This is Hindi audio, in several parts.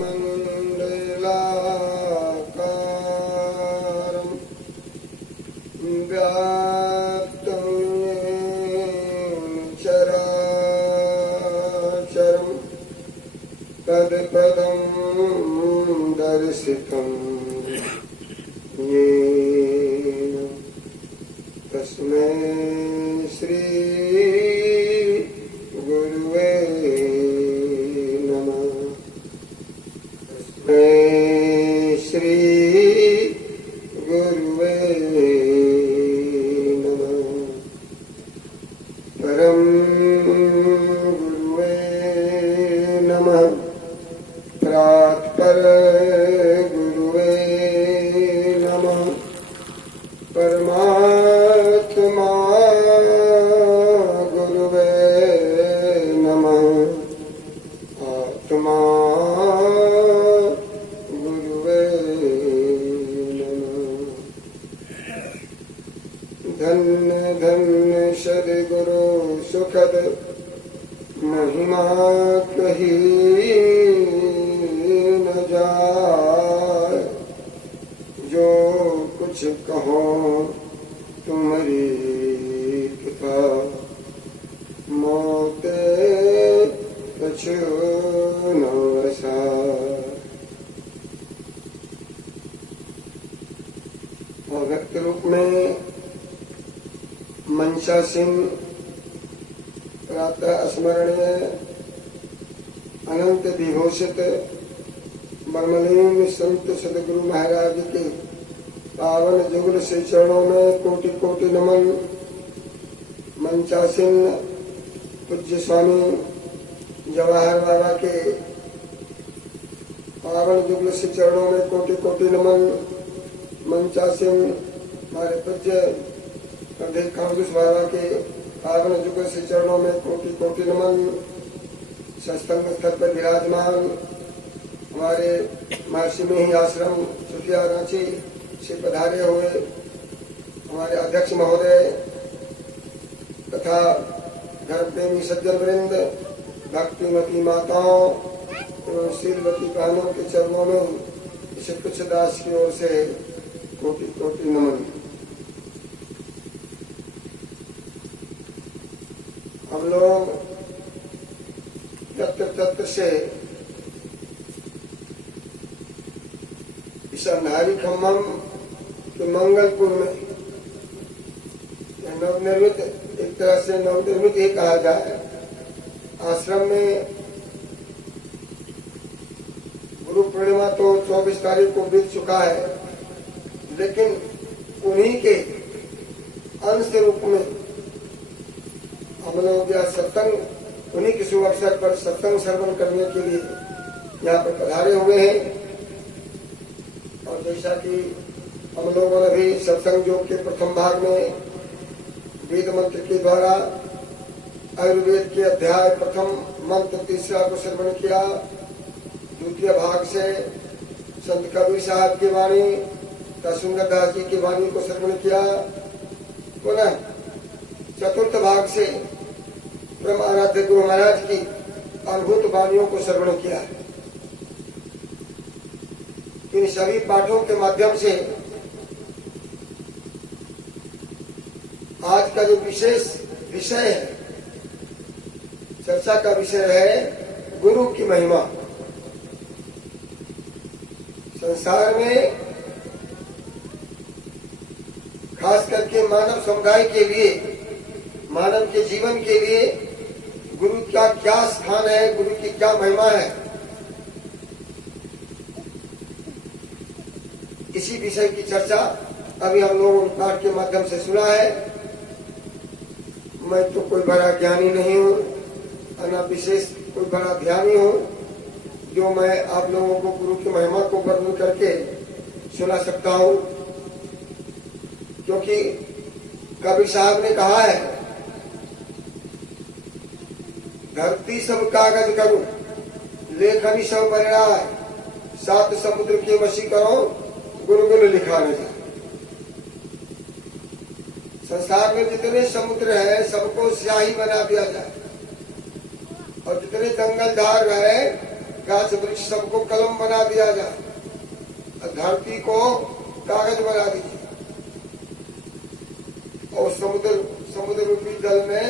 मंडलाकारं व्याप्तं येन चराचरं तत्पदं दर्शितं येन तस्मै श्री गुरुवे नमः। तस्मै श्री गुरुवे नमः। परम गुरुवे नमः। प्रातपर गुरुवे नमः। परमात्मा गुरुवे नमः। आत्मा गुरुवे नमः। धन्य धन्य सद्गुरु सुखद महिमा कही न जाए। जो कुछ कहो तुम्हारी कृपा मोते कछु न वसाए। और व्यक्त रूप में मनसा सिंह प्रातः स्मरणीय अनंत विभूषित बर्मलीन संत सदगुरु महाराज के पावन जुगल से चरणों में कोटि कोटि नमन। मंचासीन पूज्य स्वामी जवाहर बाबा के पावन जुगल से चरणों में कोटि कोटि नमन। मंचासीन हमारे पूज्य कांग्रेस बाबा के पावन जुगल से चरणों में कोटि कोटि नमन। सत्संग स्थल पर विराजमान हमारे महर्षि में ही आश्रम सुफिया रांची से पधारे हुए हमारे अध्यक्ष महोदय तथा धर्म प्रेमी सज्जन वृंद, भक्तिमती माताओं एवं शीलवती बहनों के चरणों में श्री तुलसीदास की ओर से कोटि कोटि नमन। हम लोग तत्र तत्र से इस अंधारी खम्भम के मंगलपुर में नवनिर्मित, एक तरह से नवनिर्मित ही कहा जाए, आश्रम में गुरु पूर्णिमा तो 24 तारीख को बीत चुका है, लेकिन उन्हीं के अंश रूप में हम लोग यह सत्संग, उन्हीं के शुभ अवसर पर सत्संग श्रवण करने के लिए यहाँ पर पधारे हुए हैं। और जैसा कि हम लोगों ने भी सत्संग योग के प्रथम भाग में वेद मंत्र के द्वारा आयुर्वेद के अध्याय प्रथम मंत्र तीसरा को श्रवण किया। द्वितीय भाग से संत कबीर साहब की वाणी तथा सुंदरदास जी की वाणी को श्रवण किया। पुनः चतुर्थ भाग से परम आराध्य गुरु महाराज की अद्भुत वाणियों को श्रवण किया। इन सभी पाठों के माध्यम से आज का जो विशेष विषय है, चर्चा का विषय है गुरु की महिमा। संसार में खास करके मानव समुदाय के लिए, मानव के जीवन के लिए गुरु का क्या स्थान है, गुरु की क्या महिमा है, इसी विषय की चर्चा अभी हम लोगों ने पाठ के माध्यम से सुना है। मैं तो कोई बड़ा ज्ञानी नहीं हूँ, ना विशेष कोई बड़ा ध्यानी हूँ जो मैं आप लोगों को गुरु की महिमा को वर्णन करके सुना सकता हूँ, क्योंकि कबीर साहब ने कहा है, धरती सब कागज करूं, लेखनी सब बरड़ाए, सात समुद्र के वशी करो, गुरु गुरु लिखा न जाए। संसार में जितने समुद्र है सबको स्याही बना दिया जाए और जितने जंगल झाड़ रहे गाछ वृक्ष सबको कलम बना दिया जाए, धरती को कागज बना दीजिए, और समुद्र रूपी जल में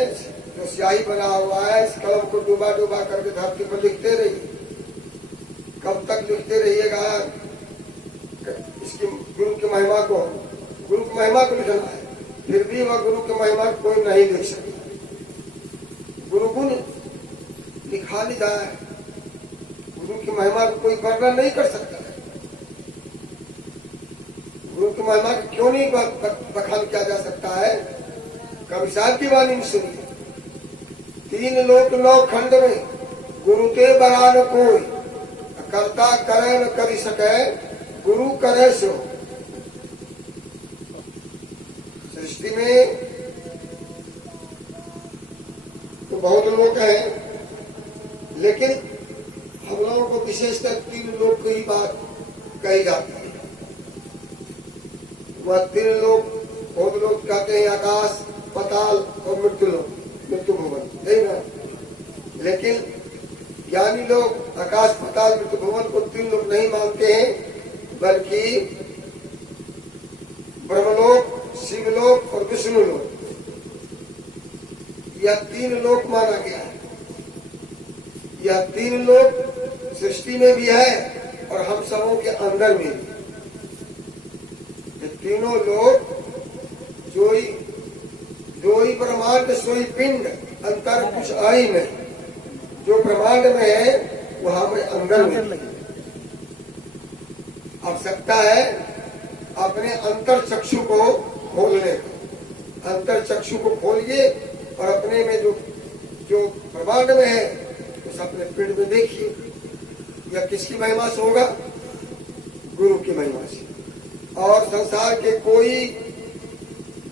जो स्याही बना हुआ है, इस कलम को डुबा डुबा करके धरती पर लिखते रहिए। कब तक लिखते रहिएगा? इसकी गुरु की महिमा को लिखना है। फिर भी वह गुरु की महिमा कोई नहीं लिख सकता। गुरु गुण लिखा नहीं जाए, गुरु की महिमा को कोई वर्णन नहीं कर सकता है। गुरु की महिमा को क्यों नहीं बखान किया जा सकता है? कवि साहब की वाणी में सुनिए, 3 लोक 9 खंड में गुरु ते बरान कोई, कर्ता करे न करी सके, गुरु करे सो। सृष्टि में तो बहुत लोग हैं, लेकिन हम लोगों को विशेषकर 3 लोग की बात कही जाती है। वह 3 लोग, बहुत लोग कहते हैं आकाश, पाताल और मृत्यु भवन, नहीं ना? लेकिन ज्ञानी लोग आकाश, पाताल, मृत्यु भवन को 3 लोग नहीं मानते हैं, बल्कि ब्रह्मलोक, शिवलोक और विष्णु लोक, यह 3 लोक माना गया है। यह 3 लोक सृष्टि में भी है और हम सबों के अंदर में भी। ये तीनों लोक जो ही ब्रह्मांड सोई पिंड, अंतर कुछ आई नहीं। जो ब्रह्मांड में है वो हमें अंदर में। आवश्यकता है अपने अंतर चक्षु को खोलने को। अंतर चक्षु को खोलिए और अपने में जो ब्रह्मांड में है उस अपने पिंड में देखिए। यह किसकी महिमा से होगा? गुरु की महिमा से। और संसार के कोई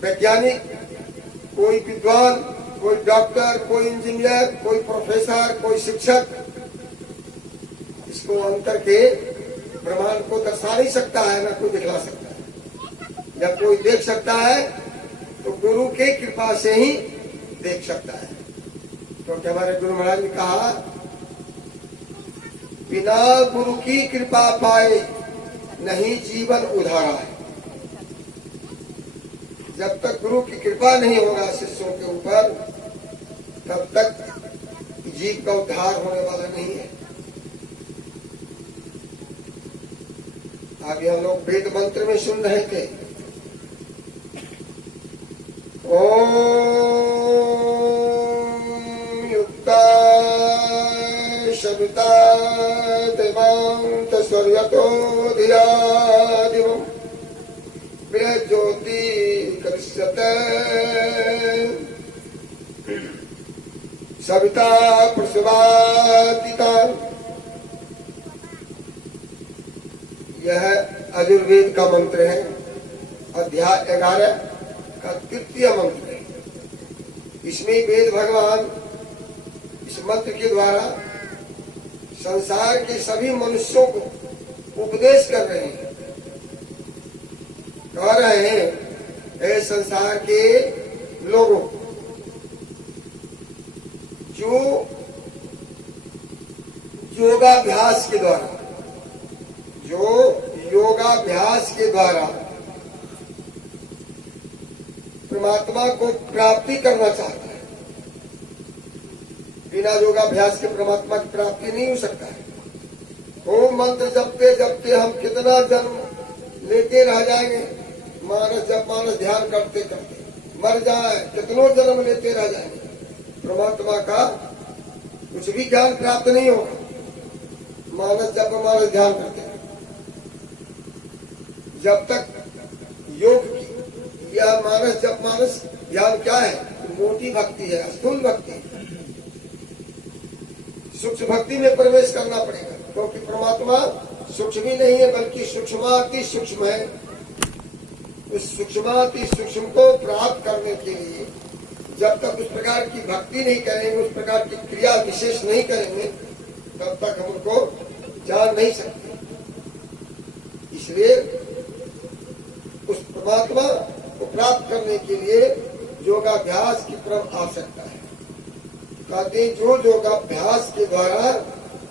वैज्ञानिक, कोई विद्वान, कोई डॉक्टर, कोई इंजीनियर, कोई प्रोफेसर, कोई शिक्षक इसको अंतर के ब्रह्मांड को दर्शा नहीं सकता है, ना कोई दिखला सकता है। जब कोई देख सकता है तो गुरु के कृपा से ही देख सकता है। क्योंकि हमारे गुरु महाराज ने कहा, बिना गुरु की कृपा पाए नहीं जीवन उधारा है। जब तक गुरु की कृपा नहीं होगा शिष्यों के ऊपर, तब तक जीव का उद्धार होने वाला नहीं है। आगे हम लोग वेद मंत्र में सुन रहे थे, ओम युक्ता सविता देवांत स्वर्यतो धिया दिवम् ज्योति कृष्यते सविता प्रसवादिता। यह अजुर्वेद का मंत्र है, अध्याय 11 का 3य मंत्र है। इसमें वेद भगवान इस मंत्र के द्वारा संसार के सभी मनुष्यों को उपदेश कर रहे हैं। कह रहे हैं, ऐ संसार के लोगों, जो योगाभ्यास के द्वारा परमात्मा को प्राप्ति करना चाहता है। बिना योगाभ्यास के परमात्मा की प्राप्ति नहीं हो सकता है। ओम मंत्र जपते जपते हम कितना जन्म लेते रह जाएंगे। मानस ध्यान करते करते मर जाए, कितनों जन्म लेते रह जाएंगे, परमात्मा का कुछ भी ज्ञान प्राप्त नहीं होगा। मानस ध्यान करते हैं। जब तक योग की या मानस ध्यान क्या है? मोटी भक्ति है, स्थूल भक्ति है। सूक्ष्म भक्ति में प्रवेश करना पड़ेगा, क्योंकि परमात्मा सूक्ष्म ही नहीं है बल्कि सूक्ष्माति सूक्ष्म है। उस सूक्ष्माति सूक्ष्म को प्राप्त करने के लिए जब तक उस प्रकार की भक्ति नहीं करेंगे, उस प्रकार की क्रिया विशेष नहीं करेंगे, तब तक हम उनको जान नहीं सकते। इसलिए उस परमात्मा को प्राप्त करने के लिए योगाभ्यास की परम आवश्यकता है। कहते हैं जो योगाभ्यास के द्वारा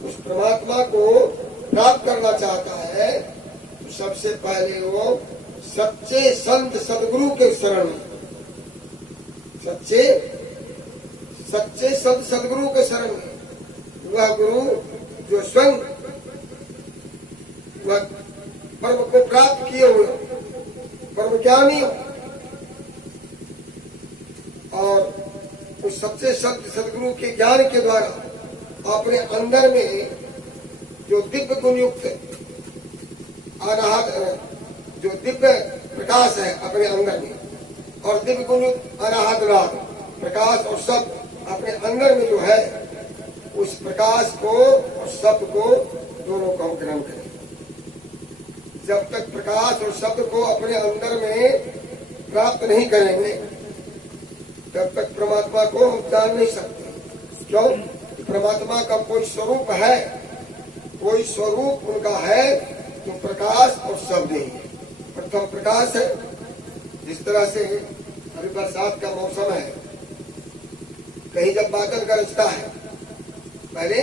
उस परमात्मा को प्राप्त करना चाहता है तो सबसे पहले वो सच्चे संत सदगुरु के शरण में, सच्चे संत सदगुरु के शरण में, वह गुरु जो स्वयं वह परम को प्राप्त किए हुए परम ज्ञानी हो और उस सच्चे संत सदगुरु के ज्ञान के द्वारा अपने अंदर में जो दिव्य गुण युक्त अनाहत जो दिव्य प्रकाश है अपने अंदर में, और दिव्य गुण युक्त अनाहत राग प्रकाश और शब्द अपने अंदर में जो है, उस प्रकाश को और शब्द को दोनों को हम ग्रहण करें। जब तक प्रकाश और शब्द को अपने अंदर में प्राप्त नहीं करेंगे तब तक परमात्मा को हम जान नहीं सकते। क्यों? परमात्मा का कोई स्वरूप है, कोई स्वरूप उनका है तो प्रकाश और शब्द ही है। प्रथम प्रकाश है। जिस तरह से अभी बरसात का मौसम है, कहीं जब बादल गरजता है पहले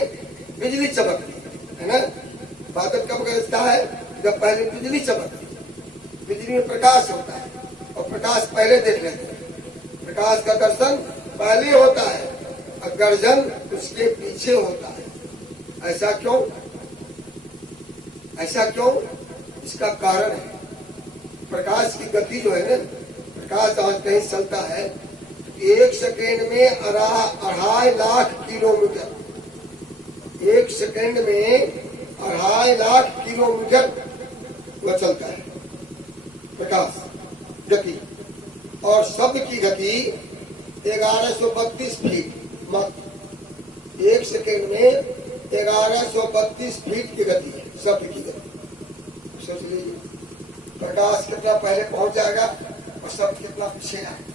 बिजली चमकती है ना। बादल कब गरजता है? जब पहले बिजली चमकती। बिजली में प्रकाश होता है और प्रकाश पहले देख लेते हैं। प्रकाश का दर्शन पहले होता है और गर्जन उसके पीछे होता है। ऐसा क्यों? ऐसा क्यों? इसका कारण है प्रकाश की गति जो है ना, प्रकाश आज कहीं चलता है 1 सेकेंड में 2.5 लाख किलोमीटर, 1 सेकेंड में 2.5 लाख किलोमीटर वह चलता है प्रकाश गति। और शब्द की गति 1132 फीट, मात्र 1 सेकेंड में 1132 फीट की गति है शब्द की गति। सोच लीजिए प्रकाश कितना पहले पहुंच जाएगा और शब्द कितना पीछे आएगा।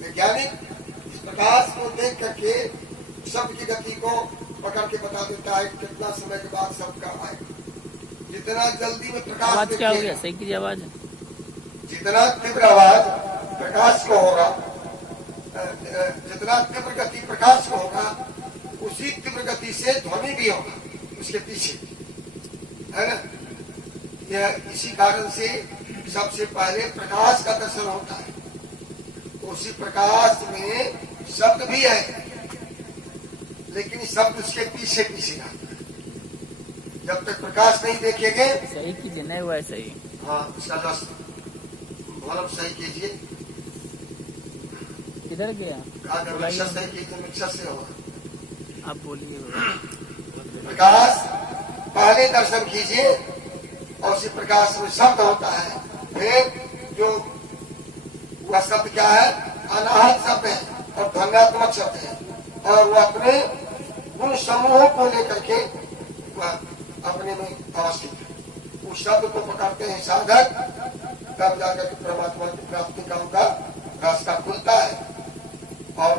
वैज्ञानिक इस प्रकाश को देख करके शब्द की गति को पकड़ के बता देता है कितना समय के बाद शब्द का आएगा। जितना जल्दी में प्रकाश आवाज क्या हो गया? सही कीजिए आवाज। जितना तीव्र आवाज प्रकाश को होगा, जितना तीव्र गति प्रकाश को होगा, उसी तीव्र गति से ध्वनि भी होगा उसके पीछे, है ना। यह इसी कारण से सबसे पहले प्रकाश का दर्शन होता है। उसी प्रकाश में शब्द भी है, लेकिन शब्द उसके पीछे पीछे आता है। जब तक प्रकाश नहीं देखेंगे। सही कीजिए, नहीं हुआ है सही। हाँ, इसका दस मतलब सही कीजिए। किधर गया? सही कीजिए, मिक्सर से होगा। आप बोलिए। प्रकाश पहले दर्शन कीजिए और उसी प्रकाश में शब्द होता है। फिर जो वह शब्द क्या है? अनाहत शब्द है और ध्वन्यात्मक शब्द है, और वह अपने उन समूहों को लेकर के वह अपने में अवस्थित है। उस शब्द को पकड़ते हैं साधक, तब जाकर के परमात्मा की प्राप्ति का उनका रास्ता खुलता है। और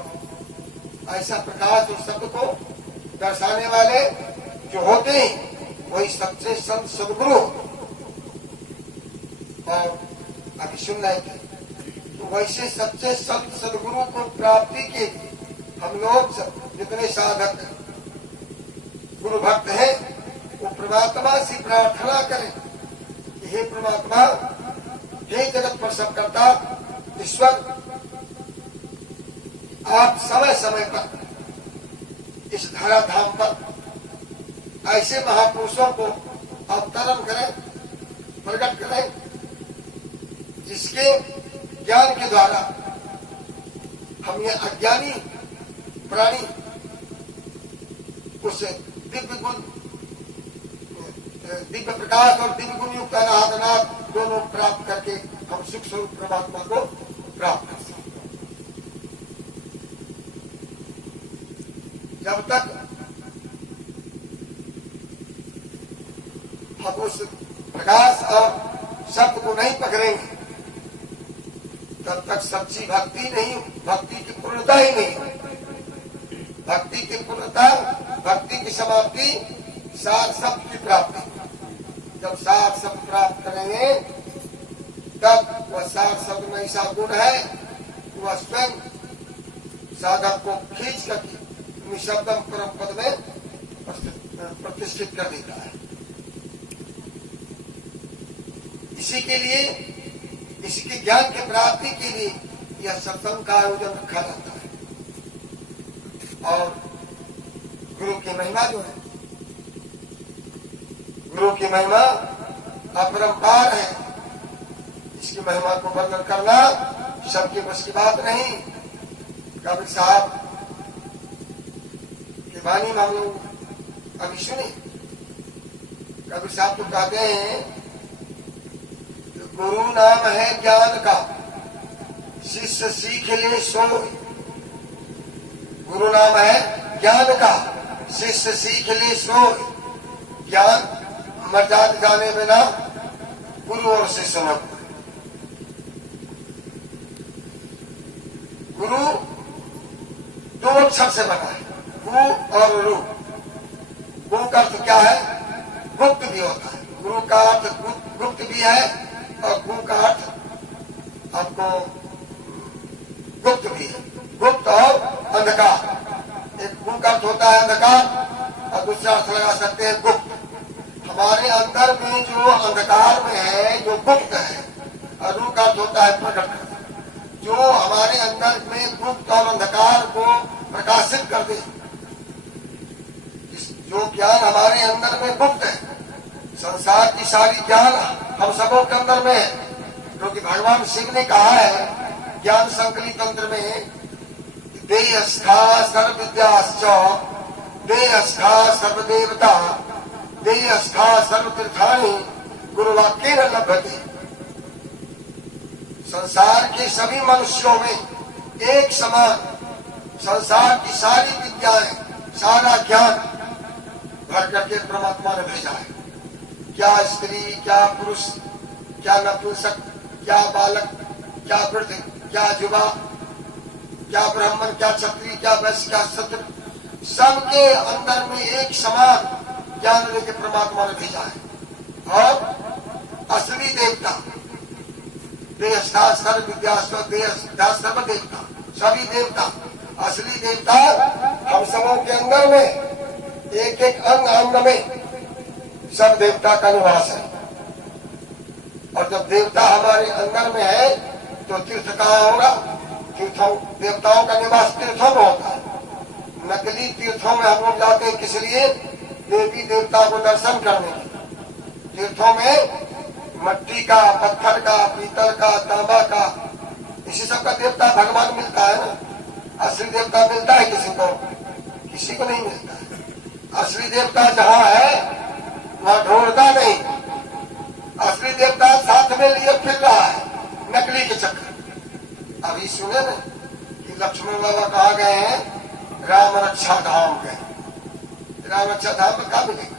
ऐसा प्रकाश उस शब्द को दर्शाने वाले जो होते हैं वही सच्चे संत सदगुरु। और अभी सुन रहे थे तो वैसे सच्चे संत सदगुरु को प्राप्ति के हम लोग जितने साधक गुरु भक्त हैं वो परमात्मा से प्रार्थना करें कि हे परमात्मा, हे जगत पर सब करता ईश्वर, आप समय समय पर इस धराधाम पर ऐसे महापुरुषों को अवतरण करें, प्रकट करें, जिसके ज्ञान के द्वारा हम ये अज्ञानी प्राणी उस दिव्य गुण, दिव्य प्रकाश और दिव्य गुण युक्त अनाहत दोनों प्राप्त करके हम सुख स्वरूप परमात्मा को प्राप्त कर सकते। जब तक हम उस प्रकाश और शब्द को नहीं पकड़ेंगे तब तक सच्ची भक्ति नहीं, भक्ति की पूर्णता ही नहीं। भक्ति की पूर्णता, भक्ति की समाप्ति सात शब्द की प्राप्ति। जब सात शब्द प्राप्त करेंगे तब वह सात शब्द में ऐसा गुण है वह स्वयं साधक को खींच करके निशब्दम परम पद में प्रतिष्ठित कर देता है। इसी के लिए, इसी के ज्ञान की प्राप्ति के लिए यह सत्संग का आयोजन रखा जाता है। और गुरु की महिमा जो है, गुरु की महिमा अपरंपार है। इसकी महिमा को वर्णन करना सबके बस की बात नहीं। कबीर साहब की वाणी में हम लोग अभी सुने। कबीर साहब तो कहते हैं कि गुरु नाम है ज्ञान का, शिष्य सीख ले सोए। गुरु नाम है ज्ञान का, शिष्य सीख ले सोए। ज्ञान मर्यादा जाने बिना गुरु और शिष्य न। गुरु दो अक्षर से बना है, गु और रू। गु का अर्थ क्या है? गुप्त भी होता है। गुरु का अर्थ गुप्त भी है और गु का अर्थ आपको गुप्त भी है। गुप्त और अंधकार। एक गु का अर्थ होता है अंधकार और दूसरा अर्थ लगा सकते हैं गुप्त। हमारे अंदर में जो अंधकार में है, जो गुप्त है, और रू का अर्थ होता है प्रकट। जो हमारे अंदर में गुप्त और अंधकार को प्रकाशित कर दे। जो ज्ञान हमारे अंदर में गुप्त है, संसार की सारी ज्ञान हम सबों के अंदर में है। क्योंकि भगवान शिव ने कहा है ज्ञान संकलित तंत्र में, देहस्था सर्व विद्याश्च, देहस्था सर्व देवता, देहस्था सर्व तीर्थानि, गुरुवाक्येन लभ्यते। संसार के सभी मनुष्यों में एक समान संसार की सारी विद्याएं, सारा ज्ञान भर करके परमात्मा ने भेजा है। क्या स्त्री, क्या पुरुष, क्या नपुंसक, क्या बालक, क्या वृद्ध, क्या युवा, क्या ब्राह्मण, क्या क्षत्रिय, क्या वैश्य, क्या शूद्र, सबके अंदर में एक समान ज्ञान लेके परमात्मा ने भेजा है। और असली देवता, देहस्था सर्व विद्यास्व, देहस्था सर्व देवता, सभी देवता, असली देवता हम सबों के अंदर में एक एक अंग अंग में सब देवता का निवास है। और जब देवता हमारे अंदर में है तो तीर्थ कहाँ होगा? तीर्थों, देवताओं का निवास तीर्थों में होता है। नकली तीर्थों में हम लोग जाते हैं किस लिए? देवी देवता को दर्शन करने के। तीर्थों में मट्टी का, पत्थर का, पीतल का, तांबा का, इसी सब का देवता भगवान मिलता है ना। असली देवता मिलता है किसी को? किसी को नहीं मिलता है। असली देवता जहाँ है वहाँ ढूंढता नहीं। असली देवता साथ में लिए फिर रहा है नकली के चक्कर। अभी सुने ना कि लक्ष्मण बाबा कहा गए हैं? राम रक्षा धाम गए। राम रक्षा धाम में क्या मिलेगा?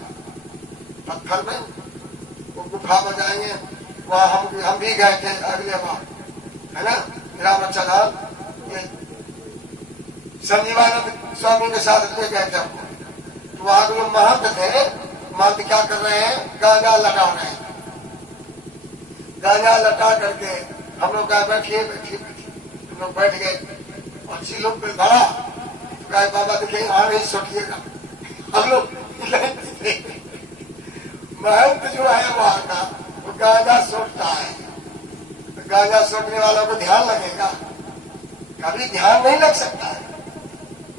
पत्थर में वो गुफा में जाएंगे। वहाँ हम भी गए थे अगले बार, है ना, राम रक्षा धाम। ये संजीवानंद स्वामी के साथ ले गए थे हमको। तो वहाँ जो महंत थे, महंत क्या कर रहे हैं? गांजा लटा रहे हैं। गांजा लटा करके हम लोग कहा बैठिए बैठिए बैठिए। हम लोग बैठ गए। अच्छी लोग पे भरा। कहा बाबा देखिए यहाँ नहीं सोटिएगा। हम लोग महंत जो है वहाँ का वो गांजा सोटता है। तो गांजा सोटने वालों को ध्यान लगेगा? कभी ध्यान नहीं लग सकता है।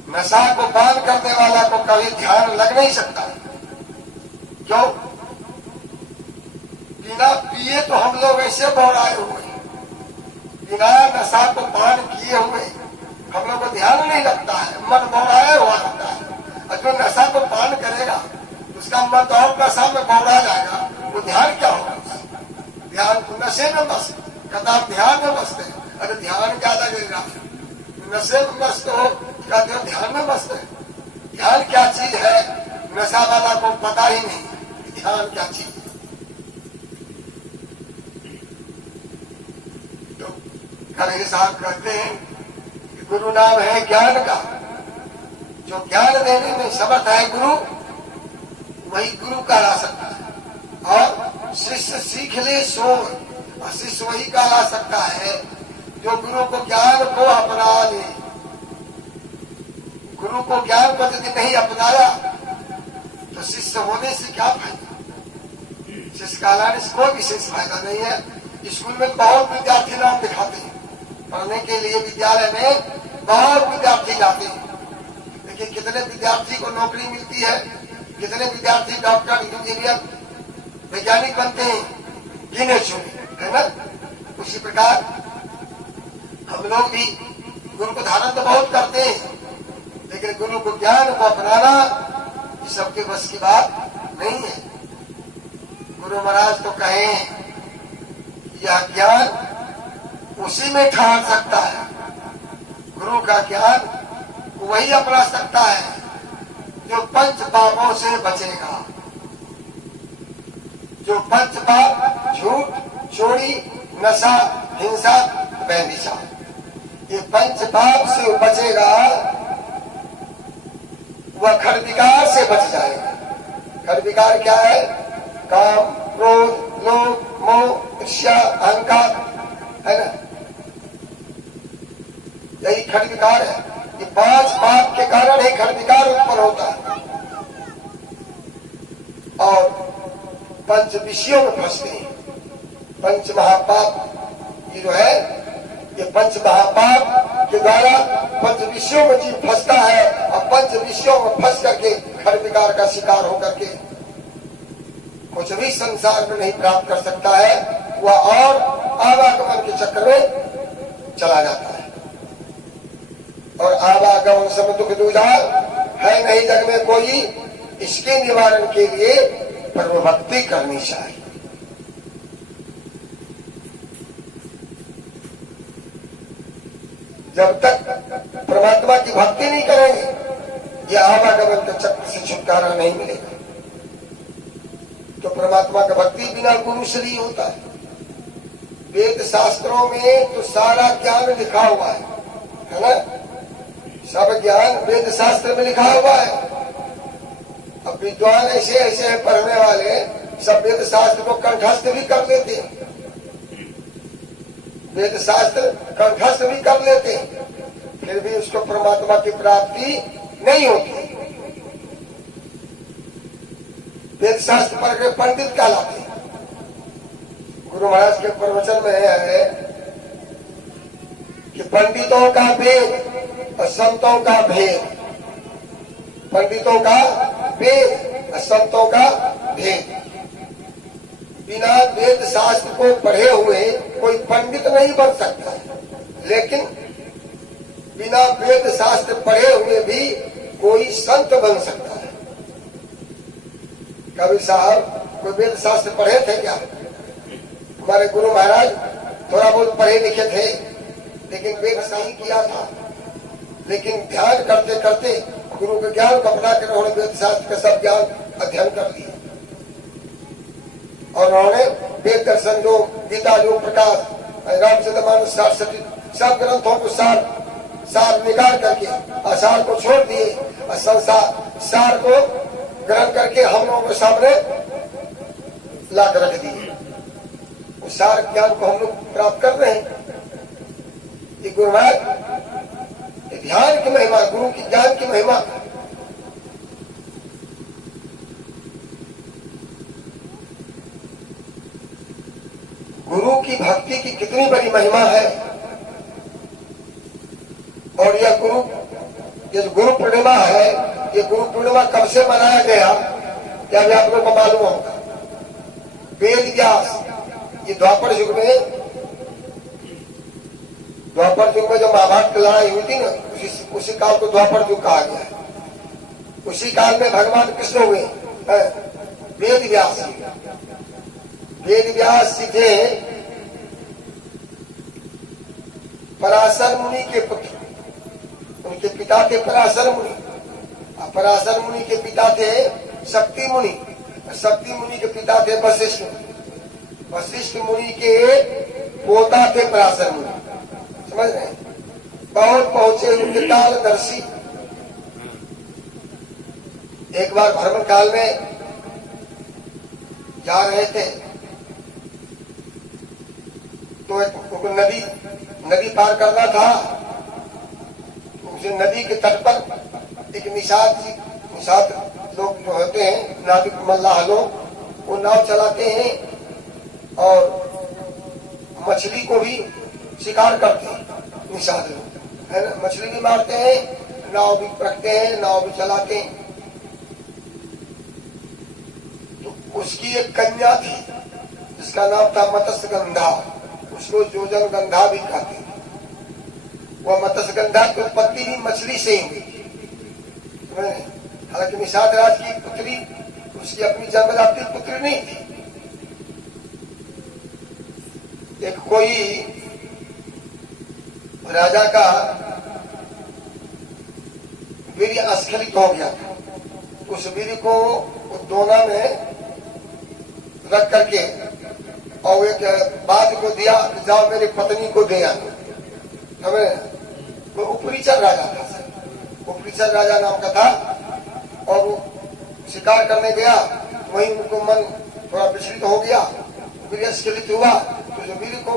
नशा को पान करने वाला को कभी ध्यान लग नहीं सकता। क्यों? बिना पिए तो हम लोग ऐसे बौड़ाए हुए, बिना नशा को पान किए हुए हम लोग को ध्यान नहीं लगता है। मन बौड़ाया हुआ रहता है। और जो नशा को पान करेगा उसका मन और नशा में बौड़ा जाएगा। वो ध्यान क्या होगा? ध्यान तो नशे में मस्त, कहता आप ध्यान में मस्त है। अरे ध्यान क्या लगेगा? नशे में मस्त हो, कहते हो ध्यान में मस्त है। ध्यान क्या चीज है नशा वाला को पता ही नहीं। ध्यान क्या चीज है? तो कबीर साहब कहते हैं कि गुरु नाम है ज्ञान का। जो ज्ञान देने में समर्थ है गुरु, वही गुरु कहला सकता है। और शिष्य सीख ले सो, और शिष्य वही कहला सकता है जो गुरु को ज्ञान को अपना ले। गुरु को ज्ञान को यदि नहीं अपनाया तो शिष्य होने से क्या फायदा? शिष्य कहलाने से कोई विशेष फायदा नहीं है। स्कूल में बहुत विद्यार्थी नाम दिखाते हैं, पढ़ने के लिए विद्यालय में बहुत विद्यार्थी जाते हैं, लेकिन कितने विद्यार्थी को नौकरी मिलती है, कितने विद्यार्थी डॉक्टर, इंजीनियर, वैज्ञानिक बनते हैं, गिने चुने, है ना। उसी प्रकार हम लोग भी गुरु को धारण तो बहुत करते हैं, लेकिन गुरु को ज्ञान को अपनाना ये सबके बस की बात नहीं है। गुरु महाराज तो कहें यह ज्ञान उसी में ठहर सकता है, गुरु का ज्ञान वही अपना सकता है जो पंच पापों से बचेगा। जो पंच पाप, झूठ, चोरी, नशा, हिंसा, व्यभिचार, ये पंच पाप से बचेगा, वह खड विकार से बच जाएगा। खड विकार क्या है? काम, क्रोध, लोभ, मोह, ईर्ष्या, अहंकार, है ना, यही खड विकार है। ये 5 पाप के कारण ही खड विकार उत्पन्न होता है और पंच विषयों में फंसते हैं। पंच महापाप ये जो है, ये पंच महापाप के द्वारा पंच विषयों में जीव फंसता है और पंच विषयों में फंस करके खड विकार का शिकार होकर के कुछ भी संसार में नहीं प्राप्त कर सकता है, वह और आवागमन के चक्कर में चला जाता है। और आवागमन सब दुख दूजा है नहीं जग में कोई, इसके निवारण के लिए परमभक्ति करनी चाहिए। जब तक परमात्मा की भक्ति नहीं करेंगे, ये आवागमन के चक्र से छुटकारा नहीं मिलेगा। तो परमात्मा का भक्ति बिना गुरु से नहीं होता है। वेद शास्त्रों में तो सारा ज्ञान लिखा हुआ है ना, सब ज्ञान वेद शास्त्र में लिखा हुआ है। अब विद्वान ऐसे ऐसे हैं पढ़ने वाले, सब वेद शास्त्र को कंठस्थ भी कर लेते हैं, वेद शास्त्र कंठस्थ भी कर लेते हैं, फिर भी उसको परमात्मा की प्राप्ति नहीं होती। वेद शास्त्र पढ़ के पंडित कहलाते हैं। गुरु महाराज के प्रवचन में है कि पंडितों का वेद और संतों का भेद, पंडितों का वेद और संतों का भेद। बिना वेद शास्त्र को पढ़े हुए कोई पंडित नहीं बन सकता, लेकिन बिना वेद शास्त्र पढ़े हुए भी कोई संत बन सकता है। कबीर साहब कोई वेद शास्त्र पढ़े थे क्या? हमारे गुरु महाराज थोड़ा बहुत पढ़े लिखे थे, लेकिन वेद नहीं किया था। लेकिन ध्यान करते करते गुरु के ज्ञान को अपना कर उन्होंने वेद शास्त्र का सब ज्ञान अध्ययन कर लिया और उन्होंने वेद दर्शन जो गीता जो प्रकाश, रामचंद्र मानस सरस्वती, सब ग्रंथों को सार निकाल करके असार को छोड़ दिए और संसार सार को ग्रहण करके हम लोगों के सामने ला कर रख दिए। उस सार ज्ञान को हम लोग प्राप्त कर रहे हैं। ये गुरु महाराज ध्यान की महिमा, गुरु की ज्ञान की महिमा। गुरु की भक्ति की कितनी बड़ी महिमा है। और यह जो गुरु पूर्णिमा है, ये गुरु पूर्णिमा कब से मनाया गया यह भी आप लोग को मालूम होगा। वेद व्यास, ये द्वापर युग में जो महाभारत की लड़ाई हुई थी ना, उसी काल को द्वापर युग कहा गया है। उसी काल में भगवान कृष्ण हुए। वेद व्यास सीधे पराशर मुनि के पुत्र, उनके पिता थे पराशर मुनि, पराशर मुनि के पिता थे शक्ति मुनि, शक्ति मुनि के पिता थे वशिष्ठ मुनि, वशिष्ठ मुनि के पोता थे पराशर मुनि। समझ रहे हैं? बहुत पहुंचे उनके कालदर्शी। एक बार भ्रमण काल में जा रहे थे तो उनको नदी पार करना था। उसे नदी के तट पर एक निषाद लोग जो होते हैं नाविक मल्लाह लोग, वो नाव चलाते हैं और मछली को भी शिकार करते हैं निषाद लोग, है ना। मछली भी मारते हैं, नाव भी रखते हैं, नाव भी चलाते हैं। तो उसकी एक कन्या थी जिसका नाम था मत्स्यगंधा, उसको जोजन गंधा भी कहते हैं। वह मत्स्यगंधा की उत्पत्ति भी मछली से ही हुई। हालांकि निषाद राज की पुत्री उसकी अपनी जन्मदात्री पुत्री नहीं थी। एक कोई राजा का वीर अस्खलित हो गया था, उस वीर को दोना में रख करके और एक बात को दिया, जाओ मेरी पत्नी को दे आना। वो उपरीचर राजा था, उपरीचर राजा नाम का था, और वो शिकार करने गया, वहीं उनको मन थोड़ा विचलित हो गया, वीर अस्खलित हुआ। तो जो वीर को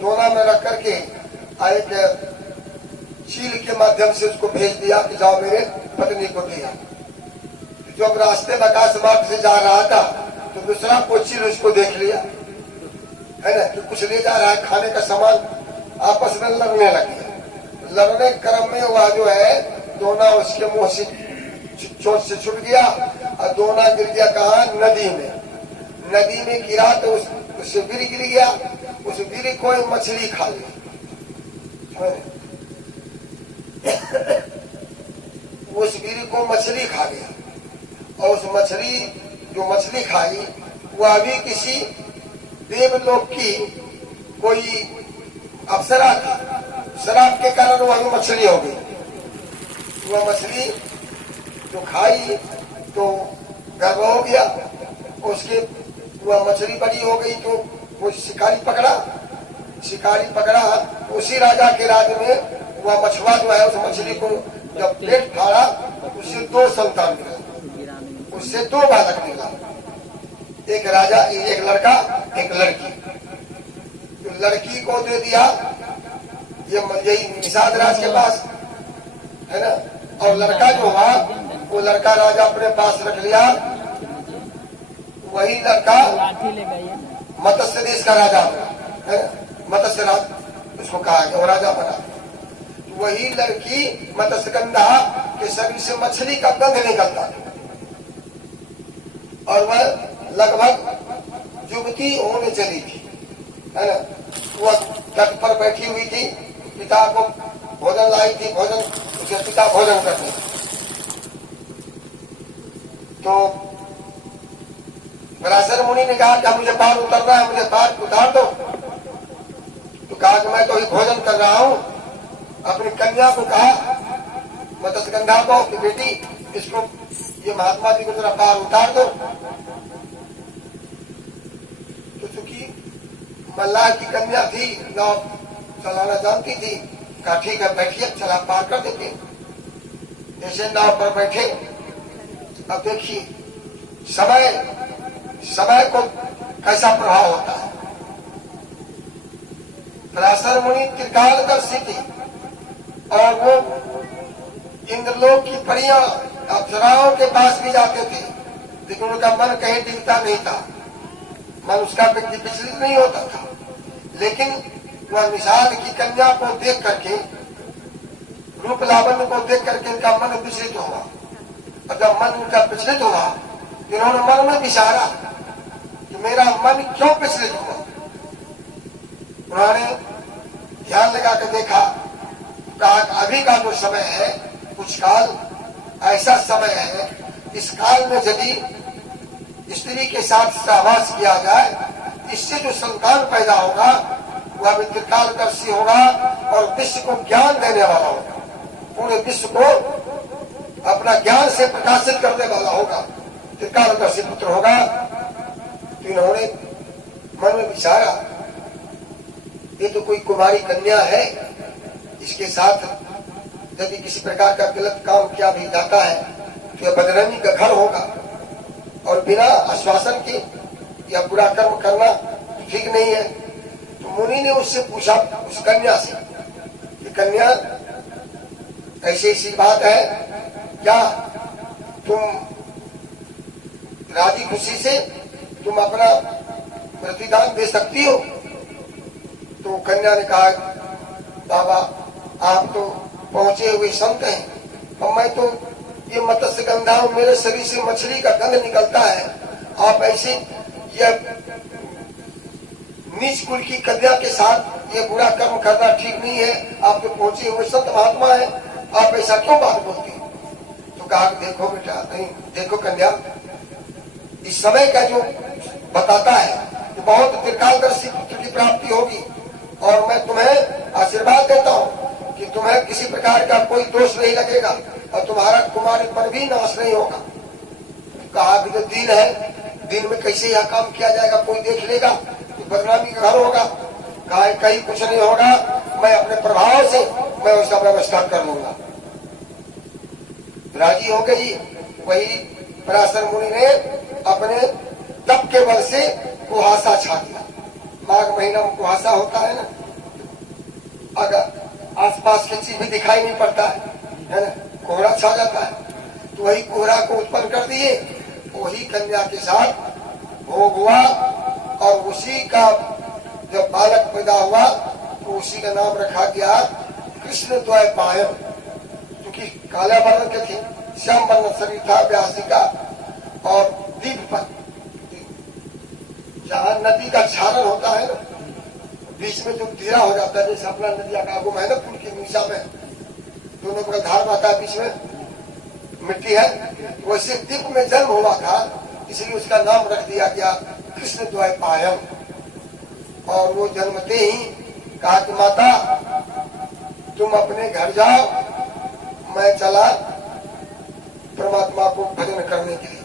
दोना में रख करके एक चील के माध्यम से उसको भेज दिया कि जाओ मेरे पत्नी को दिया। जब रास्ते में आकाश मार्ग से जा रहा था तो दूसरा कोई चील उसको देख लिया, है ना, कि कुछ ले जा रहा है खाने का सामान, आपस में लड़ने लगे। लड़ने क्रम में वह जो है दोना उसके मुंह से चोट से छूट गया और दोना गिर गया कहा, नदी में। नदी में गिरा तो उससे वीर गिर गया, उस वीर को मछली खा ली। उस वीर को मछली खा गया, और उस मछली जो मछली खाई वह भी किसी देवलोक की कोई अप्सरा थी, शराब के कारण वह मछली हो गई। वह मछली जो खाई तो गर्भ हो गया, उसके वह मछली बड़ी हो गई तो वो शिकारी पकड़ा, उसी राजा के राज्य में वह मछुआ जो है उस मछली को जब पेट फाड़ा उससे 2 संतान मिला, उससे 2 बालक मिला, एक राजा, एक लड़का, एक लड़की। तो लड़की को दे दिया यही निषाद राज के पास, है ना, और लड़का जो हुआ वो लड़का राजा अपने पास रख लिया। वही लड़का मत्स्य देश का राजा है, मत्स्य राज उसको कहा गया, वो राजा बना। वही लड़की मत्स्यगंधा के शरीर से मछली का गंध निकलता था, और वह लगभग युवती होने चली थी, है ना। वह तट पर बैठी हुई थी, पिता को भोजन लाई थी, भोजन उसे पिता भोजन करते। तो पराशर मुनि ने कहा कि मुझे पार उतरना है, मुझे पार उतार दो। तो कहा कि मैं तो ही भोजन कर रहा हूँ। अपनी कन्या को कहा, मत्स्यगंधा को, कि बेटी इसको, ये महात्मा जी को जरा पार उतार दो। तो चूंकि मल्लाह की कन्या थी, नाव चलाना जानती थी, कहा ठीक है बैठिए, चला पार कर देंगे। जैसे नाव पर बैठे, अब देखिए समय को कैसा प्रभाव होता है। पराशर मुनि त्रिकालदर्शी थी, और वो इंद्रलोक की परियां अप्सराओं के पास भी जाते थे, लेकिन उनका मन कहीं टिकता नहीं था, मन उसका विचलित नहीं होता था। लेकिन वह निषाद की कन्या को देख करके, रूप लावण्य को देख करके उनका मन विचलित हुआ, और जब मन उनका विचलित हुआ, इन्होंने मन में विचारा कि मेरा मन क्यों विचलित हुआ। उन्होंने ध्यान लगा कर देखा, कहा अभी का जो समय है, कुछ काल ऐसा समय है, इस काल में यदि स्त्री के साथ सहवास किया जाए, इससे जो संतान पैदा होगा वह भी त्रिकालदर्शी होगा और विश्व को ज्ञान देने वाला होगा, पूरे विश्व को अपना ज्ञान से प्रकाशित करने वाला होगा, त्रिकालदर्शी पुत्र होगा। तो इन्होंने मन में विचारा, ये तो कोई कुमारी कन्या है, इसके साथ यदि किसी प्रकार का गलत काम किया भी जाता है तो यह बदनामी का घर होगा, और बिना आश्वासन के या बुरा कर्म करना ठीक नहीं है। तो मुनि ने उससे पूछा, उस कन्या से, कि कन्या ऐसी बात है क्या? तुम राजी खुशी से तुम अपना प्रतिदान दे सकती हो। तो कन्या ने कहा, बाबा आप तो पहुंचे हुए संत हैं और मैं तो ये मत्स्य गंधा हूं, मेरे शरीर से मछली का गंध निकलता है। आप ऐसे यह नीच कुल की कन्या के साथ ये बुरा कर्म करना ठीक नहीं है। आप तो पहुंचे हुए संत महात्मा है, आप ऐसा क्यों बात बोलती? तो कहा, देखो बेटा, नहीं देखो कन्या, इस समय का जो बताता है कि बहुत दीर्घकालदर्शी पुत्र की प्राप्ति होगी और मैं तुम्हें आशीर्वाद देता हूँ कि तुम्हें किसी प्रकार का कोई दोष नहीं लगेगा और तुम्हारा कुमारी पर भी नाश नहीं होगा। कहा कि जो दिन है, दिन में कैसे यह काम किया जाएगा, कोई देख लेगा तो बदनामी का घर होगा। कहा कहीं कुछ नहीं होगा, मैं अपने प्रभाव से मैं उसका व्यवस्था कर लूंगा। राजी हो गई। वही पराशर मुनि ने अपने तप के बल से कुहासा छा दिया। माघ महीना में कुहासा होता है ना, अगर आसपास की चीज भी दिखाई नहीं पड़ता है ना, कोहरा छा जाता है। तो वही कोहरा को उत्पन्न कर दिए। वही कन्या के साथ भोग हुआ और उसी का जब बालक पैदा हुआ तो उसी का नाम रखा गया कृष्ण द्वैपायन। क्योंकि काला वर्ण के थे, श्याम वर्ण शरीर था व्यासी का और दीप पर जहाँ नदी का क्षारण होता है ना, बीच में जो धीरा हो जाता है, जैसे अपना नदिया का आगम है ना, पुल की निशा में दोनों का धार आता है, बीच में मिट्टी है, वैसे दीप में जन्म हुआ था, इसलिए उसका नाम रख दिया गया कृष्ण द्वैपायन। और वो जन्मते ही कहा कि माता तुम अपने घर जाओ, मैं चला परमात्मा को भजन करने के लिए।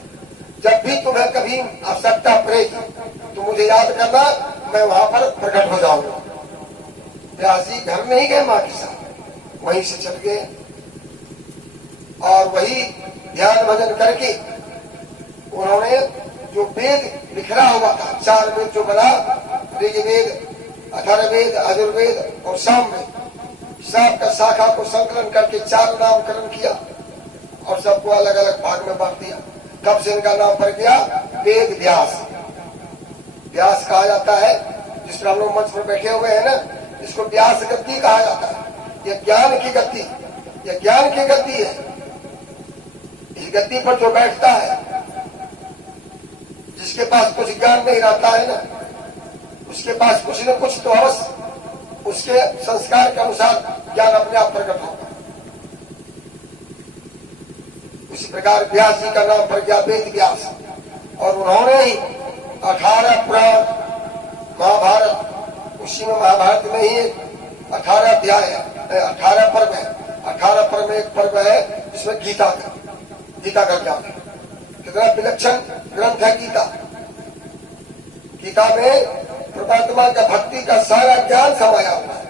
जब भी तुम्हें कभी आवश्यकता पड़ेगी तो मुझे याद करना, मैं वहां पर प्रकट हो जाऊंगा। व्यास जी घर नहीं गए माँ के साथ, वहीं से चल गए और वही ध्यान भजन करके उन्होंने जो वेद बिखरा हुआ था, 4 वेद जो बना, ऋग्वेद, अथर्ववेद, यजुर्वेद और सामवेद, सबका शाखा को संकलन करके 4 नामकरण किया और सबको अलग अलग भाग में बांट दिया। तब से इनका नाम पड़ गया वेद व्यास। व्यास कहा जाता है, जिस पर हम लोग मंच पर बैठे हुए हैं ना, इसको व्यास गति कहा जाता है। यह ज्ञान की गति, यह ज्ञान की गति है। इस गति पर जो बैठता है, जिसके पास कुछ ज्ञान नहीं रहता है ना, उसके पास कुछ न कुछ तो अवश्य उसके संस्कार के अनुसार ज्ञान अपने आप प्रकट होगा। उसी प्रकार व्यास जी का नाम पड़ गया वेद व्यास और उन्होंने ही 18 पुराण, महाभारत, उसी में महाभारत में ही 18 अध्याय है, 18 पर्व है। 18 पर्व में एक पर्व है जिसमें गीता का ज्ञान है। कितना विलक्षण ग्रंथ है गीता। गीता में परमात्मा का भक्ति का सारा ज्ञान समाया हुआ है।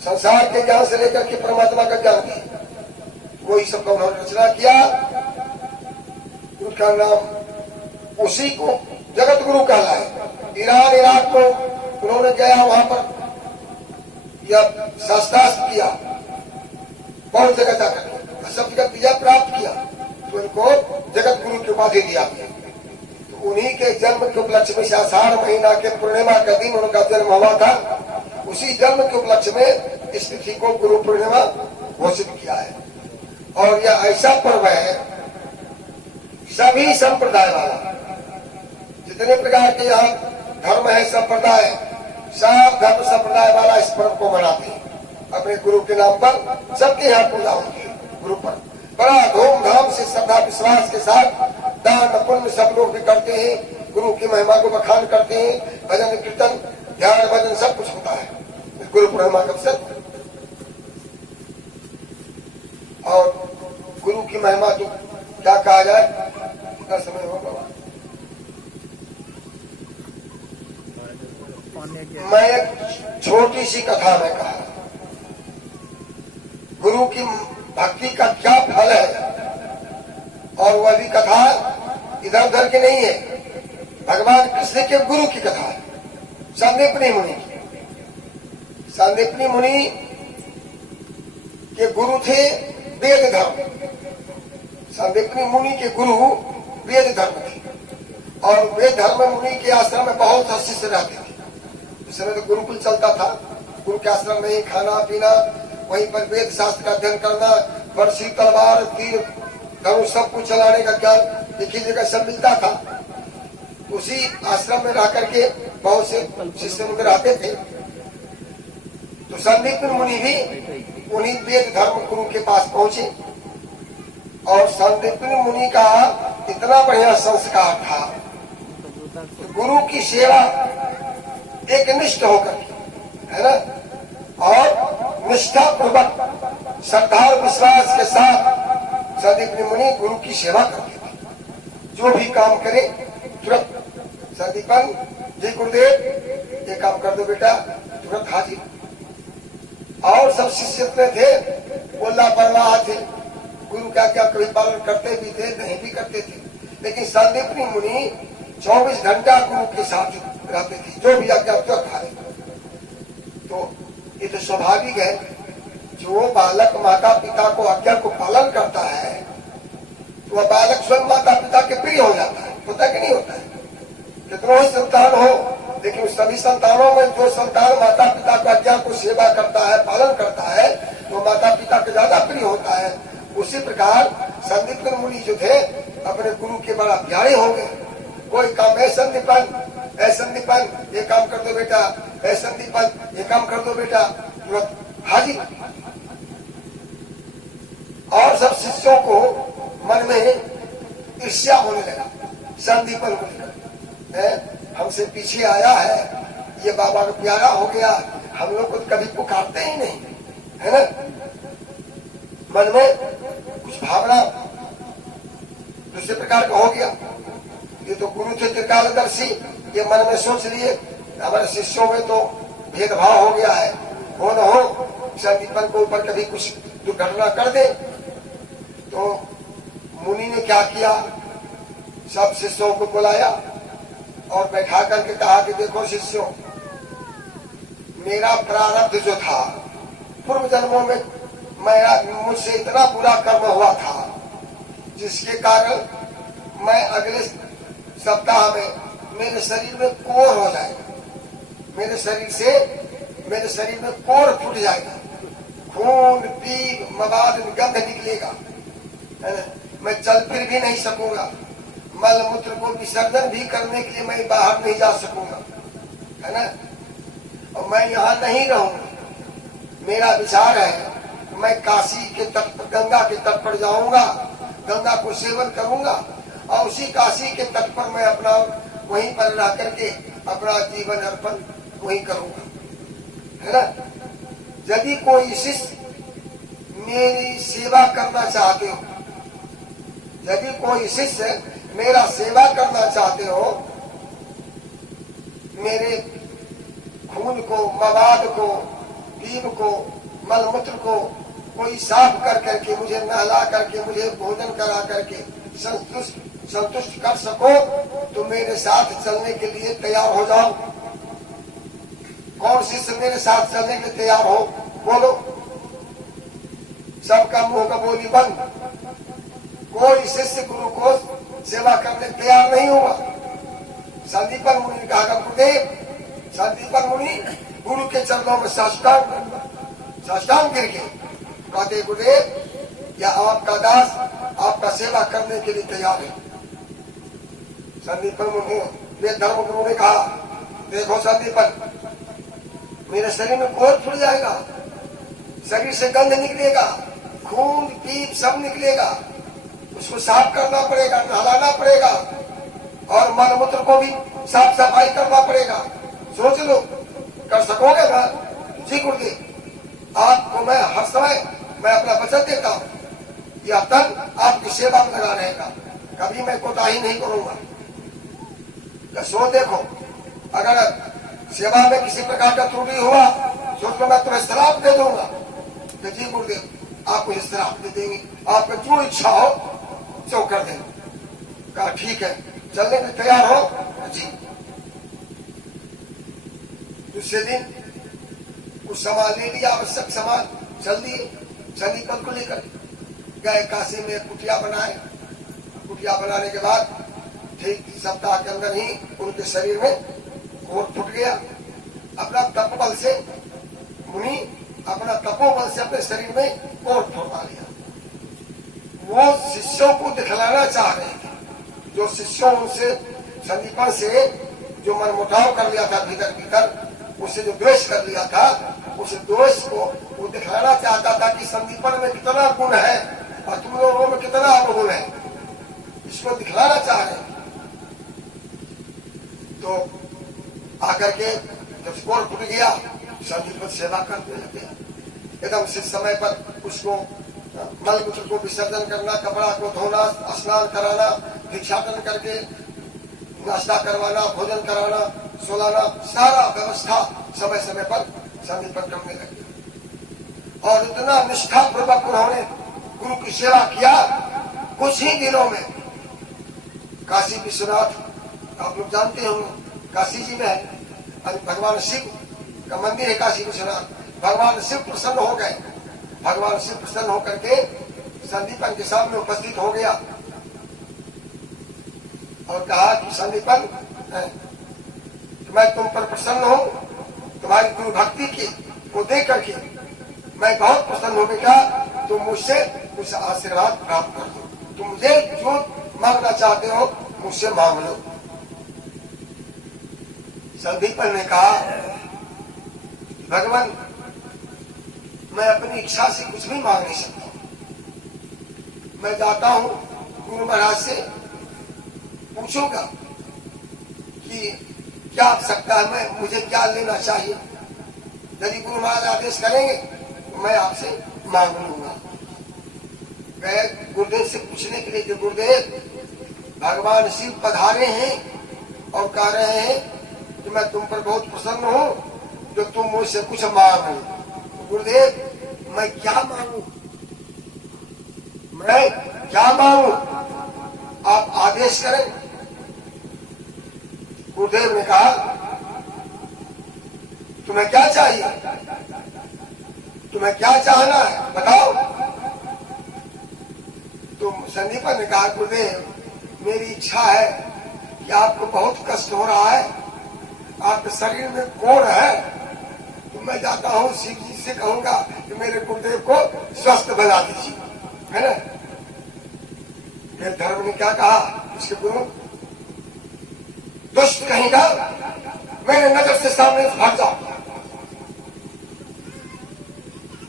संसार के ज्ञान से लेकर के परमात्मा का ज्ञान भी, वही सबका उन्होंने रचना किया। उनका नाम उसी को जगत गुरु कहलाए। ईरान इराक को उन्होंने गया, वहां पर यह शास्त्रास्त्र किया, बहुत जगह जाकर सब जगह विजय प्राप्त किया, तो इनको जगत गुरु की उपाधि दिया गया। तो उन्हीं के जन्म के उपलक्ष्य में आषाढ़ महीना के पूर्णिमा का दिन उनका जन्म हुआ था। उसी जन्म के उपलक्ष्य में इस तिथि को गुरु पूर्णिमा घोषित किया है। और यह ऐसा पर्व है, सभी संप्रदाय वाला, जितने प्रकार के यहाँ धर्म है, संप्रदाय, सब धर्म संप्रदाय वाला इस पर्व को मनाते हैं। अपने गुरु के नाम पर सबके यहाँ पूजा होती है। गुरु पर बड़ा धूमधाम से श्रद्धा विश्वास के साथ दान पुण्य सब लोग भी करते हैं, गुरु की महिमा को बखान करते हैं, भजन कीर्तन ध्यान भजन सब कुछ होता है गुरु पूर्णिमा के अवसर। और गुरु की महिमा तो क्या कहा जाए, इतना समय हो बाबा। मैं एक छोटी सी कथा में कहा, गुरु की भक्ति का क्या फल है, और वह भी कथा इधर उधर की नहीं है, भगवान कृष्ण के गुरु की कथा है, संदीपनी मुनि की। संदीपनी मुनि के गुरु थे वेद धर्म, संदीपनी मुनि के गुरु वेद धर्म थे और वेद धर्म मुनि के आश्रम में बहुत से शिष्य रहते थे। उस समय तो गुरुकुल चलता था, गुरु के आश्रम में ही खाना पीना, वहीं पर वेद शास्त्र का अध्ययन करना, बरसी तलवार तीर धनुष सब कुछ चलाने का ज्ञान एक ही जगह सब मिलता था। उसी आश्रम में रह करके बहुत से शिष्य उनके रहते थे। तो संदीपनी मुनि भी उन्हीं वेद धर्म गुरु के पास पहुंचे और संदीपनी मुनि का इतना बढ़िया संस्कार था कि गुरु की सेवा एक निष्ठ होकर है ना, और निष्ठा पूर्वक श्रद्धा और विश्वास के साथ संदीपनी मुनि गुरु की सेवा करते थे। जो भी काम करे तुरंत संदीपन जी गुरुदेव ये काम कर दो बेटा, तुरंत हाजिर। और सब शिष्य इतने थे वो लापरवाह थे, गुरु का क्या कभी पालन करते भी थे नहीं भी करते थे, लेकिन संदीपनी मुनि 24 घंटा गुरु के साथ रहते थे, जो भी आज्ञा खाए। तो ये तो स्वाभाविक है, जो बालक माता पिता को आज्ञा को पालन करता है तो वह बालक स्वयं माता पिता के प्रिय हो जाता है। होता कि नहीं होता है? कितनों ही संतान हो, लेकिन सभी संतानों में जो संतान माता पिता को आज्ञा को सेवा करता है पालन करता है तो माता पिता के ज्यादा प्रिय होता है। उसी प्रकार संदीपन मुनि जो थे अपने गुरु के बड़ा प्यारे हो गए। कोई काम है संदीपन ये काम कर दो बेटा, है संदीपन ये काम कर दो बेटा, तुरंत हाजिर। और सब शिष्यों को मन में ईर्ष्या होने लगा, संदीपन को लेकर हमसे पीछे आया है, ये बाबा का प्यारा हो गया, हम लोग को कभी पुकारते ही नहीं है ना। मन में कुछ भावना दूसरे प्रकार का हो गया। ये तो गुरु थे त्रिकालदर्शी, ये मन में सोच लिए हमारे शिष्यों में तो भेदभाव हो गया है, हो न हो संदीपन को ऊपर कभी कुछ दुर्घटना कर दे। तो मुनि ने क्या किया, सब शिष्यों को बुलाया और बैठा करके कहा कि देखो शिष्यों, मेरा प्रारब्ध जो था पूर्व जन्मों में मुझसे इतना बुरा कर्म हुआ था जिसके कारण मैं अगले सप्ताह में मेरे शरीर में कोढ़ हो जाएगा, मेरे शरीर में कोढ़ फूट जाएगा, खून पीप मवाद गंध निकलेगा, है ना। मैं चल फिर भी नहीं सकूंगा, मल मूत्र को विसर्जन भी करने के लिए मैं बाहर नहीं जा सकूंगा, है ना। और मैं यहाँ नहीं रहूंगा। मेरा विचार है मैं काशी के तट पर, गंगा के तट पर जाऊंगा, गंगा को सेवन करूंगा और उसी काशी के तट पर मैं अपना वहीं पर रह करके अपना जीवन अर्पण वहीं करूंगा, है ना। यदि कोई शिष्य मेरी सेवा करना चाहते हो, यदि कोई शिष्य मेरा सेवा करना चाहते हो, मेरे खून को मवाद को पीप को मलमूत्र को कोई साफ कर करके मुझे नहला करके मुझे भोजन करा करके संतुष्ट कर सको तो मेरे साथ चलने के लिए तैयार हो जाओ। कौन शिष्य मेरे साथ चलने के लिए तैयार हो, बोलो। सबका मुंह का बोली बंद। कोई शिष्य गुरु को सेवा करने तैयार नहीं होगा। संदीपन मुनि ने कहा गुरुदेव, संदीपन मुनि गुरु के चरणों में साष्टांग गिर के कहते गुरुदेव, या आपका दास आपका सेवा करने के लिए तैयार है। संदीपन मुनि वे धर्म गुरु ने कहा, देखो संदीपन, मेरे शरीर में कोढ़ फूट जाएगा, शरीर से गंध निकलेगा, खून पीप सब निकलेगा, उसको साफ करना पड़ेगा, नहलाना पड़ेगा और मलमूत्र को भी साफ सफाई करना पड़ेगा। सोच लो, कर सकोगे ना? जी गुरुदेव, आपको मैं हर समय मैं अपना वचन देता हूँ, यह तन आपकी सेवा में लगा रहेगा, कभी मैं कोताही नहीं करूंगा। सो देखो, अगर सेवा में किसी प्रकार का त्रुटि हुआ सोच लो मैं तुम्हें श्राप दे दूंगा। तो जी गुरुदेव, आप मुझे श्राप दे देंगे, आपका जो इच्छा हो जो कर देंगे। कहा ठीक है, चलने में तैयार हो? जी। दूसरे दिन कुछ सामान ले लिया, आवश्यक सामान, चल दिए संदीपन को लेकर। गए काशी में कुटिया बनाए। कुटिया बनाने के बाद ठीक सप्ताह के अंदर ही उनके शरीर में कोर फूट गया। अपना तपोबल से मुनि अपना तपोबल से अपने शरीर में कोर फुड़वा लिया। वो शिष्यों को दिखलाना चाह रहे थे। जो शिष्यों उनसे संदीपन से जो मनमुटाव कर लिया था भीतर भीतर, उसे जो द्वेष कर लिया था, उस द्वेष को वो दिखलाना चाहता था कि संदीपन में कितना गुण है और तुम लोगों में कितना अवगुण है, इसको दिखलाना चाह रहे। तो आकर के जब कोर फूट गया, संदीपन सेवा करने लगे। एकदम से समय पर उसको मलमूत्र को विसर्जन करना, कपड़ा को धोना, स्नान कराना, भिक्षाटन करके नाश्ता करवाना, भोजन कराना, सोलाना, सारा व्यवस्था समय समय पर संदीपन करने लगे। और इतना निष्ठा पूर्वक उन्होंने गुरु की सेवा किया। कुछ ही दिनों में काशी विश्वनाथ आप लोग जानते होंगे, काशी जी में है भगवान शिव का मंदिर है काशी विश्वनाथ। भगवान शिव प्रसन्न हो गए। भगवान शिव प्रसन्न होकर के संदीपन के सामने उपस्थित हो गया और कहा कि संदीपन, मैं तुम पर प्रसन्न हूँ, तुम्हारी गुरु भक्ति की को देख करके मैं बहुत प्रसन्न हो गया। तुम मुझसे कुछ आशीर्वाद प्राप्त कर दो। तुम मुझे जो मांगना चाहते हो मुझसे मांग लो। संदीपन ने कहा, भगवान मैं अपनी इच्छा से कुछ भी मांग नहीं सकता। मैं जाता हूँ गुरु महाराज से पूछूंगा कि क्या आवश्यकता है, मैं मुझे क्या लेना चाहिए। यदि गुरु महाराज आदेश करेंगे तो मैं आपसे मांग लूंगा। गए गुरुदेव से पूछने के लिए कि गुरुदेव भगवान शिव पधारे हैं और कह रहे हैं कि मैं तुम पर बहुत प्रसन्न हूँ, जो तुम मुझसे कुछ मांगो। गुरुदेव मैं क्या मांगू, मैं क्या मांगू, आप आदेश करें। गुरुदेव ने कहा, तुम्हें क्या चाहिए, तुम्हें क्या चाहना है बताओ। तो संदीपन ने कहा, गुरुदेव मेरी इच्छा है कि आपको बहुत कष्ट हो रहा है, आपके शरीर में कोढ़ है, तो मैं जाता हूँ शिव जी से कहूंगा कि मेरे गुरुदेव को स्वस्थ बना दीजिए, है ना। मेरे धर्म ने क्या कहा, उसके गुरु दुष्ट कहेगा, मेरे नजर से सामने से भाग जाओ।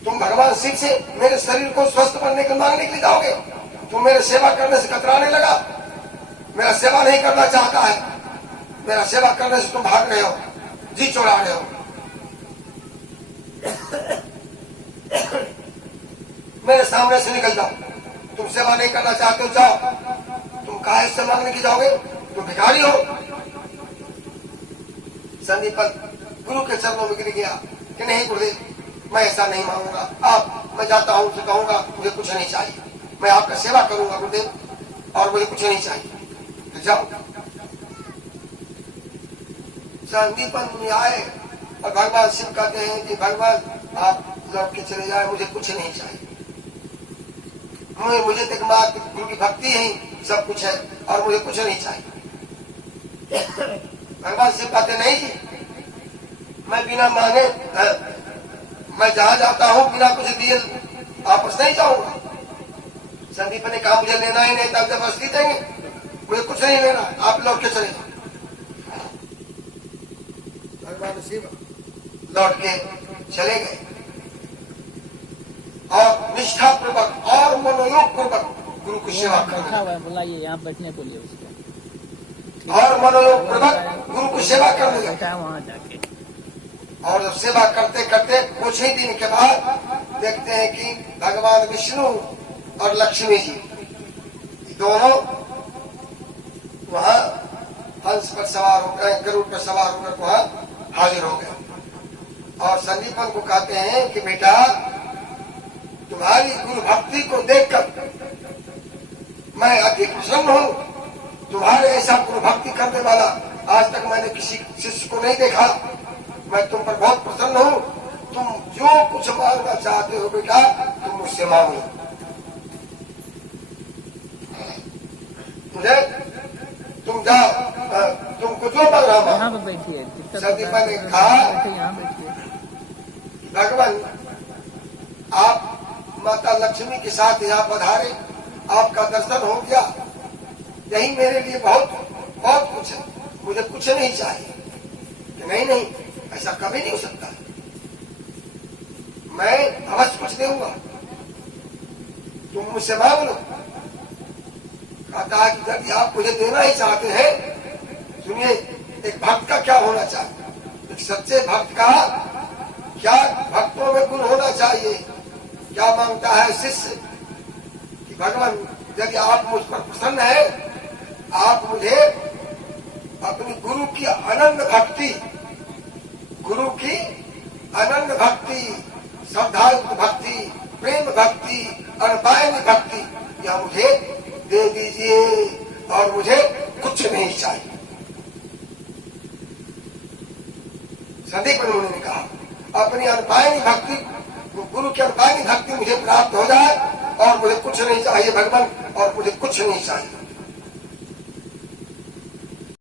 तुम भगवान शिव से मेरे शरीर को स्वस्थ करने के मांगने के लिए जाओगे। तुम मेरे सेवा करने से कतराने लगा, मेरा सेवा नहीं करना चाहता है, मेरा सेवा करने से तुम भाग रहे हो, जी चुरा रहे हो। मेरे सामने से निकल जाओ, तुम सेवा नहीं करना चाहते हो, जाओ। तुम काहे से मांगने की जाओगे, तुम भिखारी हो। संदीपन गुरु के चरणों में गिर गया कि नहीं गुरुदेव मैं ऐसा नहीं मांगूंगा, आप मैं जाता हूं उनसे कहूंगा मुझे कुछ नहीं चाहिए, मैं आपका सेवा करूंगा गुरुदेव और मुझे कुछ नहीं चाहिए, तो जाओ। संदीपन मुनि आए और भगवान शिव कहते हैं कि भगवान आप लौट के चले जाए, मुझे कुछ नहीं चाहिए, मुझे तो एकमात्र गुरु की भक्ति ही सब कुछ है और मुझे कुछ नहीं चाहिए। भगवान शिव कहते नहीं जी, मैं बिना मांगे मैं जहां जाता हूं बिना कुछ दिए वापस नहीं जाऊंगा। संदीप ने कहा मुझे लेना ही नहीं, तब जबरदस्ती देंगे, मुझे कुछ नहीं लेना, आप लौट के चले जाओ। भगवान शिव लौट के चले गए और निष्ठा पूर्वक और मनोयोग पूर्वक गुरु की सेवा करना। बुलाइए यहाँ बैठने को लिए उसको, और मनोयोग पूर्वक गुरु की सेवा करने लगे। बैठा वहाँ जाके और जब सेवा करते करते कुछ ही दिन के बाद देखते हैं कि भगवान विष्णु और लक्ष्मी जी दोनों वहाँ हंस पर सवार होकर, गरुड़ पर सवार होकर वहाँ हाजिर हो गए और संदीपन को कहते हैं कि बेटा तुम्हारी गुरु भक्ति को देखकर मैं अति प्रसन्न हूँ। तुम्हारे ऐसा गुरु भक्ति करने वाला आज तक मैंने किसी शिष्य को नहीं देखा। मैं तुम पर बहुत प्रसन्न हूँ। तुम जो कुछ मांगना चाहते हो बेटा तुम मुझसे मांगो। मुझे तुम जाओ, तुमको जो मांग रहा यहाँ मांगो। पे बैठिए, जितना सतीपा ने बैठे कहा, यहाँ बैठिए। भगवान आप माता लक्ष्मी के साथ यहाँ पधारे, आपका दर्शन हो गया, यही मेरे लिए बहुत बहुत कुछ है, मुझे कुछ नहीं चाहिए। कि नहीं नहीं, ऐसा कभी नहीं हो सकता, मैं अवश्य कुछ दूंगा, तुम मुझसे मांग लो। कहता है कि यदि आप मुझे देना ही चाहते हैं, सुनिए, एक भक्त का क्या होना चाहिए, एक सच्चे भक्त का क्या भक्तों में गुण होना चाहिए। क्या मांगता है शिष्य कि भगवान यदि आप मुझ पर प्रसन्न है, आप मुझे अपनी गुरु की अनंत भक्ति, गुरु की अनंत भक्ति, श्रद्धायुक्त भक्ति, प्रेम भक्ति, अनपायनी भक्ति, यह मुझे दे दीजिए और मुझे कुछ नहीं चाहिए। संदीप ने कहा, अपनी अनपायनी भक्ति, गुरु की अनपायनी भक्ति मुझे प्राप्त हो जाए और मुझे कुछ नहीं चाहिए भगवान, और मुझे कुछ नहीं चाहिए।